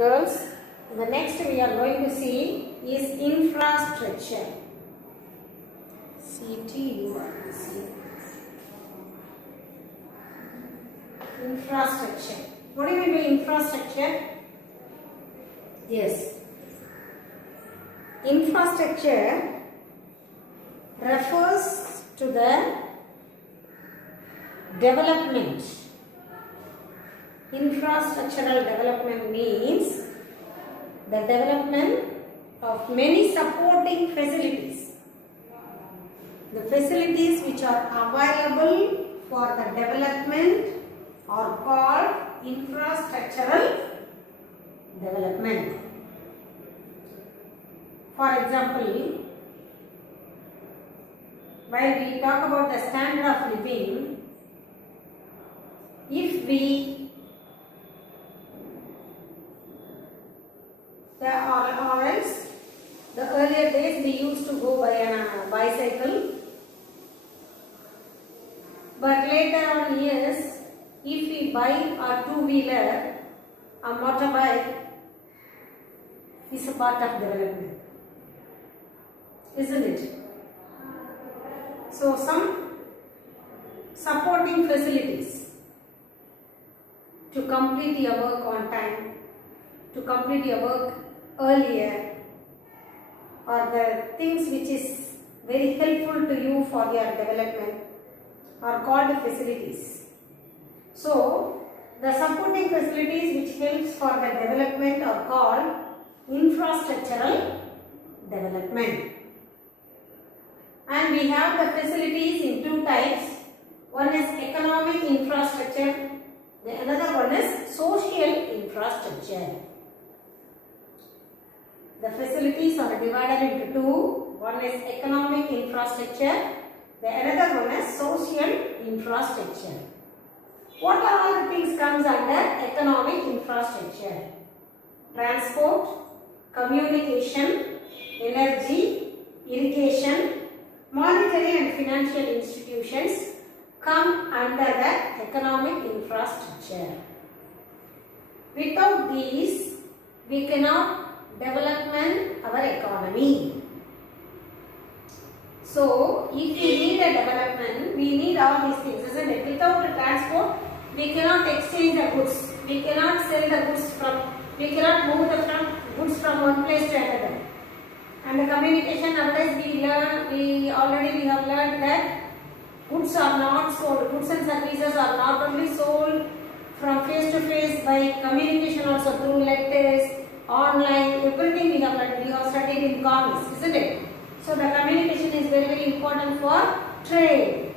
Girls, the next we are going to see is infrastructure. Infrastructure. What do you mean by infrastructure? Yes. Infrastructure refers to the development. Infrastructural development means the development of many supporting facilities. The facilities which are available for the development are called infrastructural development. For example, while we talk about the standard of living, if we or else the earlier days we used to go by a bicycle, but later on years if we buy a two-wheeler, a motorbike is a part of development, isn't it? So some supporting facilities to complete your work on time, to complete your work earlier, or the things which is very helpful to you for your development are called facilities. So the supporting facilities which helps for the development are called infrastructural development. And we have the facilities in two types. One is economic infrastructure, the another one is social infrastructure. The facilities are divided into two. One is economic infrastructure, the another one is social infrastructure. What are all the things comes under economic infrastructure? Transport, communication, energy, irrigation, monetary and financial institutions come under the economic infrastructure. Without these, we cannot development our economy. So, if we need a development, we need all these things, isn't it? Without the transport, we cannot exchange the goods. We cannot sell the goods we cannot move the goods from one place to another. And the communication, nowadays we have learned that goods are not sold. Goods and services are not only sold from face to face by communication, also through letters, online, everything we have learned. We have studied in commerce, isn't it? So the communication is very, very important for trade.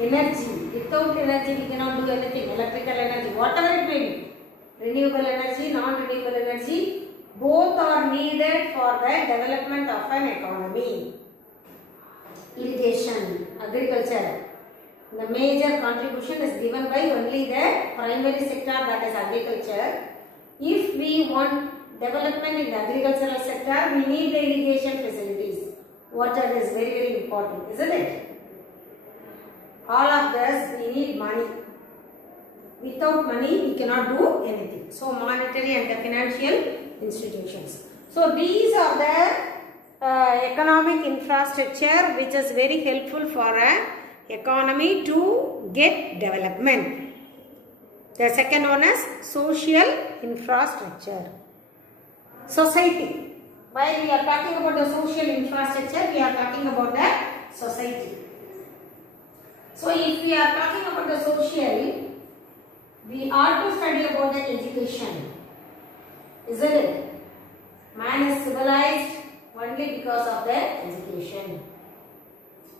Energy. Without energy, we cannot do anything. Electrical energy, whatever it may be. Renewable energy, non-renewable energy, both are needed for the development of an economy. Irrigation, agriculture. The major contribution is given by only the primary sector, that is agriculture. If we want development in the agricultural sector, we need the irrigation facilities. Water is very, very important, isn't it? All of this, we need money. Without money, we cannot do anything. So, monetary and the financial institutions. So, these are the economic infrastructure which is very helpful for an economy to get development. The second one is social infrastructure. Society. While we are talking about the social infrastructure, we are talking about the society. So, if we are talking about the social, we are to study about the education, isn't it? Man is civilized only because of the education.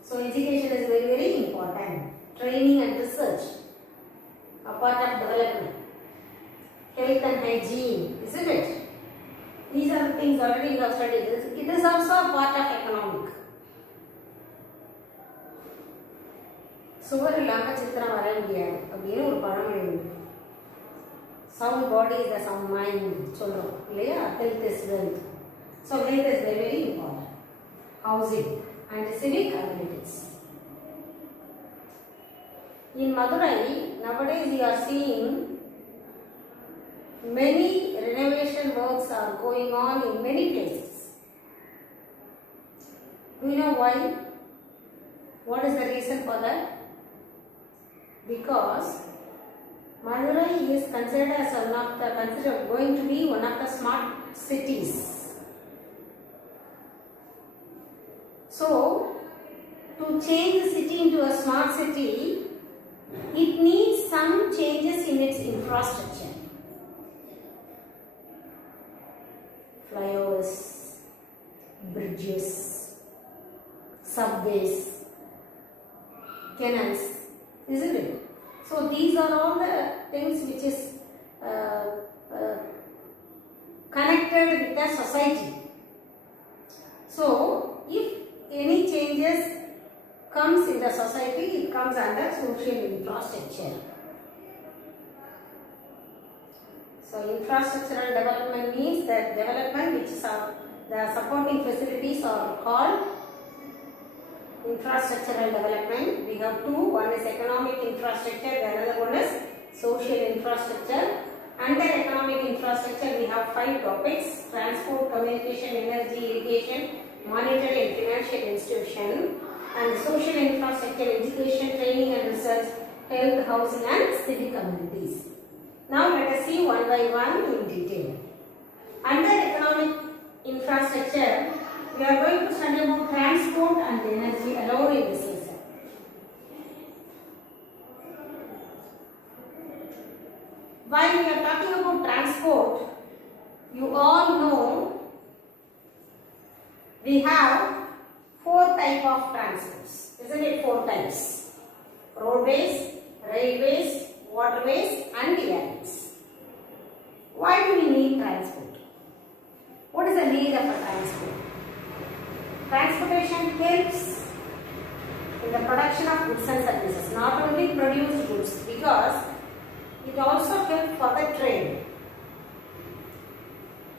So, education is very, very important. Training and research, a part of development. Health and hygiene, isn't it? These are the things already you have studied. It is also a part of economic. சுவர் இல்லாம சித்திரம் வரைய முடியாது அப்படின்னு ஒரு பழமொழி உண்டு. Sound body is the sound mind சொல்றோம் இல்லையா? Health is wealth. So health is very, very important. Housing and civic amenities. In Madurai, nowadays you are seeing many renovation works are going on in many places. Do you know why? What is the reason for that? Because Madurai is considered as going to be one of the smart cities. So, to change the city into a smart city, it needs some changes in its infrastructure. Flyovers, bridges, subways, canals, isn't it? So these are all the things which is connected with the society. So if any changes comes in the society, it comes under social infrastructure. So infrastructural development means that development which is the supporting facilities are called infrastructural development. We have two. One is economic infrastructure, the other one is social infrastructure. Under economic infrastructure, we have 5 topics: transport, communication, energy, irrigation, monetary and financial institution. And social infrastructure, education, training and research, health, housing and civic communities. Now let us see one by one in detail. Under economic infrastructure, we are going to study about transport and energy alone in this lesson. While we are talking about transport, you all know we have 4 types of transports. Isn't it 4 types? Roadways, railways, waterways and airways. Why do we need transport? What is the need of a transport? Transportation helps in the production of goods and services, not only produce goods, because it also helps for the trade.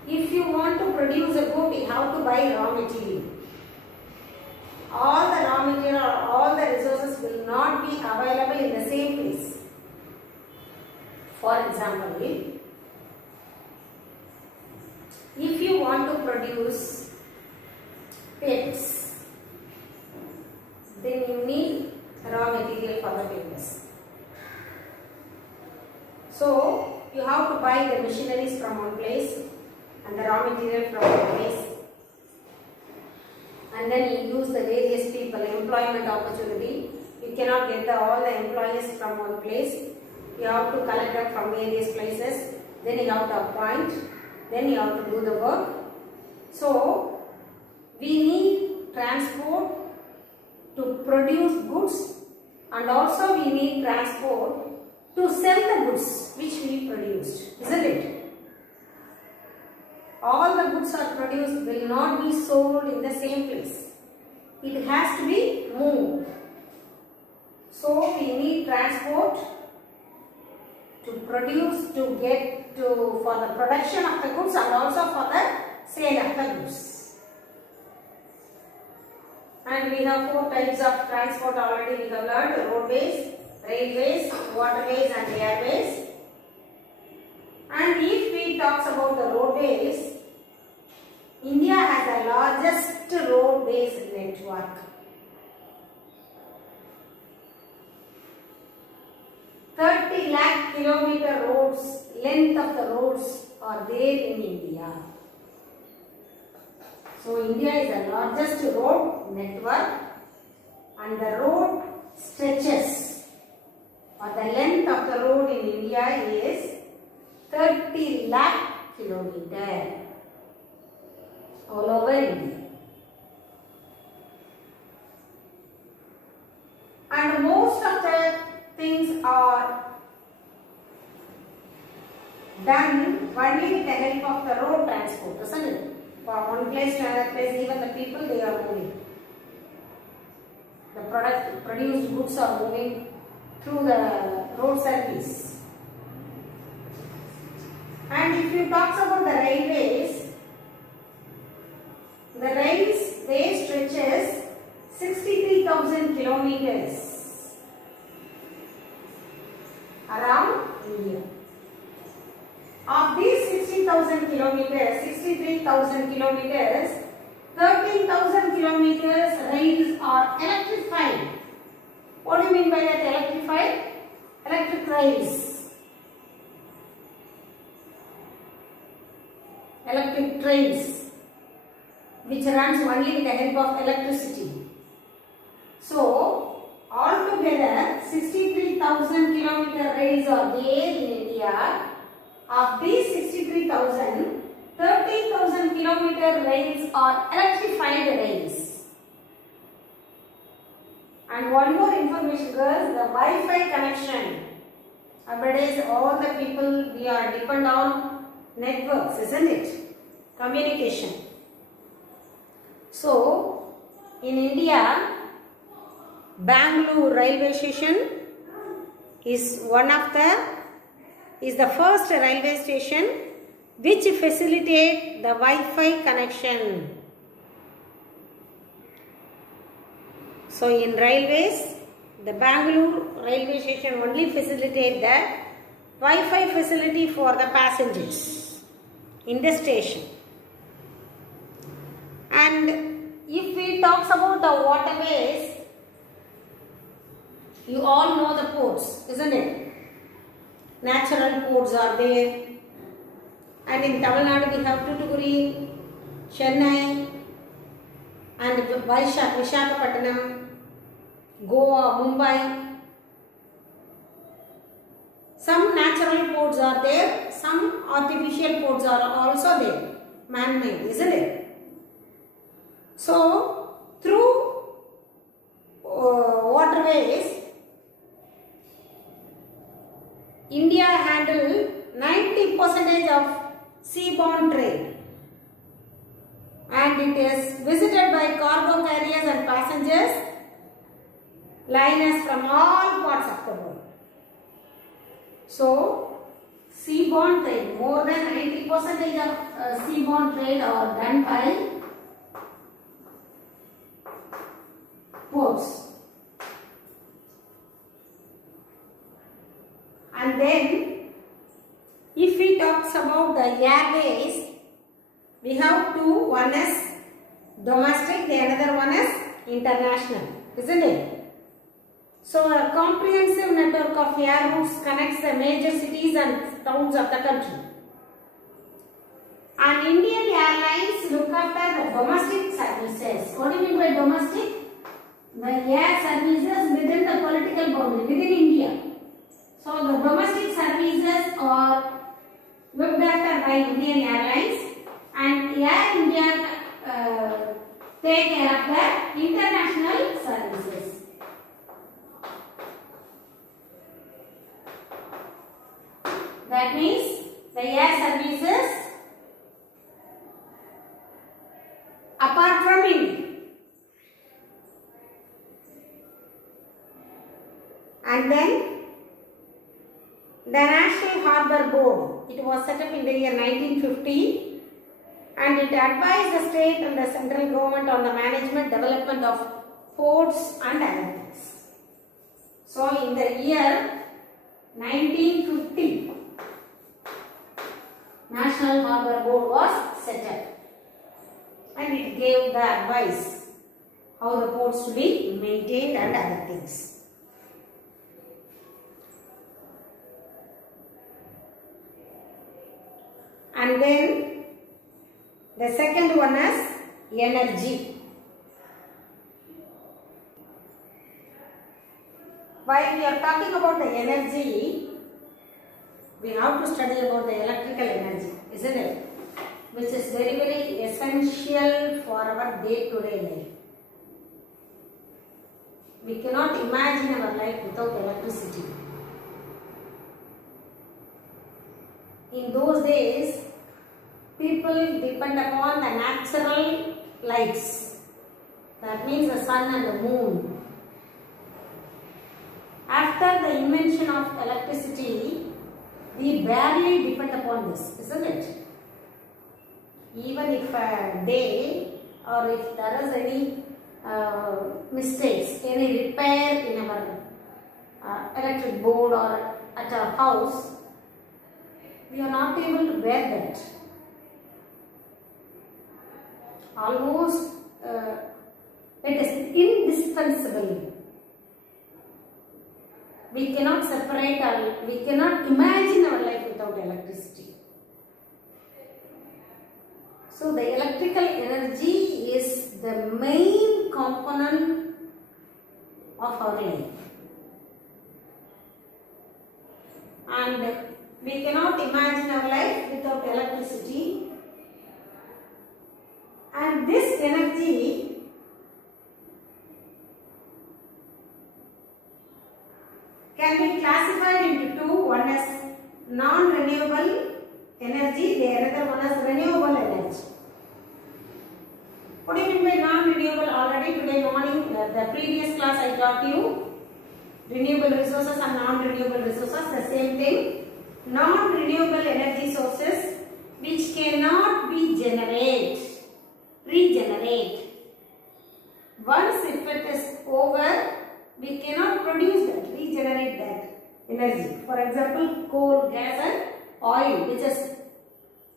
If you want to produce a good, you have to buy raw material. All the raw material or all the resources will not be available in the same place. For example, if you want to produce papers, then you need raw material for the papers. So, you have to buy the machineries from one place and the raw material from one place. And then you use the various people, employment opportunity. You cannot get all the employees from one place. You have to collect them from various places. Then you have to appoint. Then you have to do the work. So, we need transport to produce goods, and also we need transport to sell the goods which we produced, isn't it? All the goods are produced will not be sold in the same place. It has to be moved. So we need transport to produce, for the production of the goods and also for the sale of the goods. And we have 4 types of transport already we have learned: roadways, railways, waterways and airways. And if we talk about the roadways, India has the largest roadways network. 30 lakh kilometer roads, length of the roads are there in India. So India is the largest road network, and the road stretches, or the length of the road in India is 30 lakh kilometer all over India. And most of the things are done only with the help of the road transport, isn't it? From one place to another place, even the people, they are moving. The produced goods are moving through the road service. And if you talk about the railways, the railway stretches 63,000 kilometers around India. Of these 60,000 kilometers, 63,000 kilometers, 13,000 kilometers rails are electrified. What do you mean by that electrified? Electric rails. Electric trains which runs only with the help of electricity. So, altogether 63,000 kilometer rails are there in India. Of these 63,000, 13,000 kilometer rails are electrified rails. And one more information, girls, the Wi-Fi connection. Nowadays, all the people, we are depend on networks, isn't it? Communication. So, in India, Bangalore railway station is the first railway station which facilitate the Wi-Fi connection. So in railways, the Bangalore railway station only facilitate the Wi-Fi facility for the passengers in the station. And if we talk about the waterways, you all know the ports, isn't it? Natural ports are there. And in Tamil Nadu we have Tuticorin, Chennai, and Visakhapatnam, Goa, Mumbai. Some natural ports are there, some artificial ports are also there, man-made, isn't it? So, through waterways, India handled 90% of seaborne trade, and it is visited by cargo carriers and passengers liners from all parts of the world. So, seaborne trade, more than 90% of seaborne trade are done by ports. And then, if we talk about the airways, we have two. One is domestic, the another one is international, isn't it? So, a comprehensive network of air routes connects the major cities and towns of the country. And Indian Airlines look after the domestic services. What do you mean by domestic? The air services within the political boundary, within India. So, the domestic services are looked after by Indian Airlines, and Air India take care of the international services. That means the air services apart from India. And then the National Harbour Board, it was set up in the year 1950, and it advised the state and the central government on the management development of ports and other things. So in the year 1950, National Harbour Board was set up, and it gave the advice how the ports to be maintained and other things. And then the second one is energy. While we are talking about the energy, we have to study about the electrical energy, isn't it? Which is very, very essential for our day-to-day life. We cannot imagine our life without electricity. In those days, people depend upon the natural lights. That means the sun and the moon. After the invention of electricity, we barely depend upon this, isn't it? Even if a day or if there is any mistakes, any repair in our electric board or at our house, we are not able to bear that. Almost it is indispensable. We cannot separate or we cannot imagine our life without electricity. So the electrical energy is the main component of our life. And we cannot imagine our life without electricity. And this energy can be classified into two. One is non-renewable energy, the other one is renewable energy. What do you mean by non-renewable? Already today morning, the previous class I taught you renewable resources and non-renewable resources, the same thing. Non-renewable energy sources which cannot be regenerate. Once if it is over, we cannot produce that, regenerate that energy. For example, coal, gas and oil, which is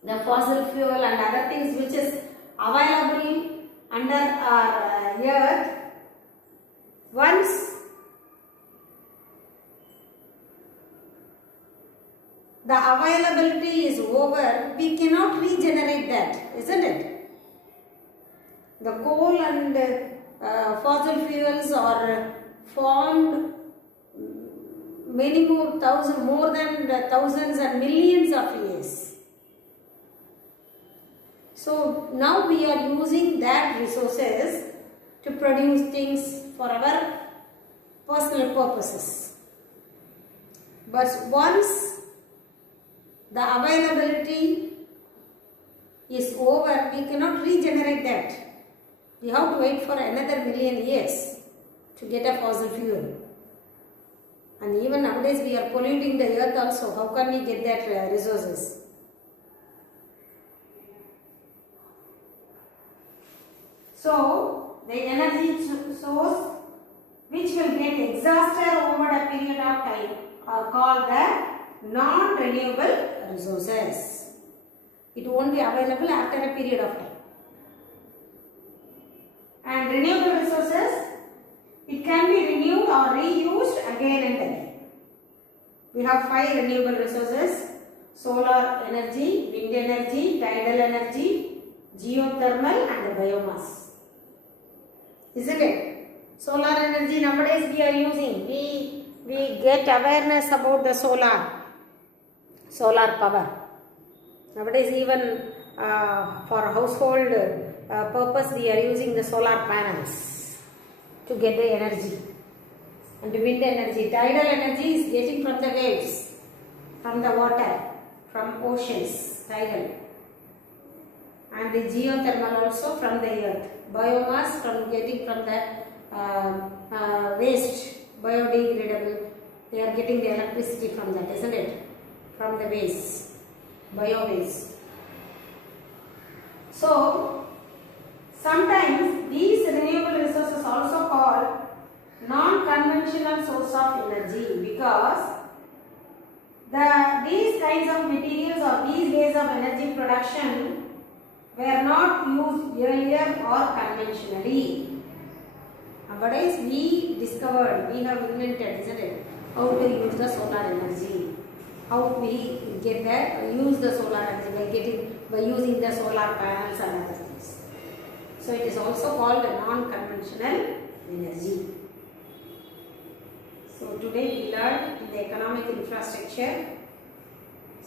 the fossil fuel and other things which is available under our earth. Once the availability is over, we cannot regenerate that, isn't it? The coal and fossil fuels are formed many more than thousands and millions of years. So now we are using that resources to produce things for our personal purposes. But once the availability is over, we cannot regenerate that. We have to wait for another million years to get a fossil fuel. And even nowadays we are polluting the earth also. How can we get that resources? So, the energy source which will get exhausted over a period of time are called the non-renewable resources. It won't be available after a period of time. And renewable resources, it can be renewed or reused again and again. We have 5 renewable resources: solar energy, wind energy, tidal energy, geothermal and the biomass. Isn't it? Solar energy nowadays we are using. We get awareness about the solar power. Nowadays even for household purpose we are using the solar panels to get the energy. And the wind energy, tidal energy is getting from the waves, from the water, from oceans, tidal. And the geothermal also from the earth. Biomass from getting from the waste, biodegradable. They are getting the electricity from that, isn't it? From the waste, bio-waste. So, sometimes these renewable resources also called non-conventional source of energy, because these kinds of materials or these ways of energy production were not used earlier or conventionally. Nowadays we discovered, we have invented, isn't it, how to use the solar energy. How we get that, use the solar energy by using the solar panels and other things. So it is also called a non-conventional energy. So today we learned in the economic infrastructure,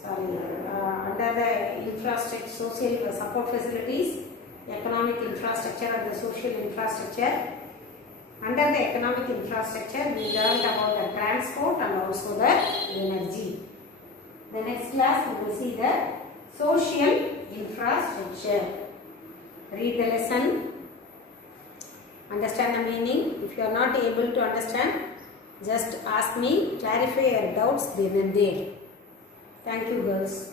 under the infrastructure, social support facilities, economic infrastructure and the social infrastructure. Under the economic infrastructure, we learned about the transport and also the energy. The next class we will see the social infrastructure. Read the lesson, understand the meaning. If you are not able to understand, just ask me, clarify your doubts then and there. Thank you, girls.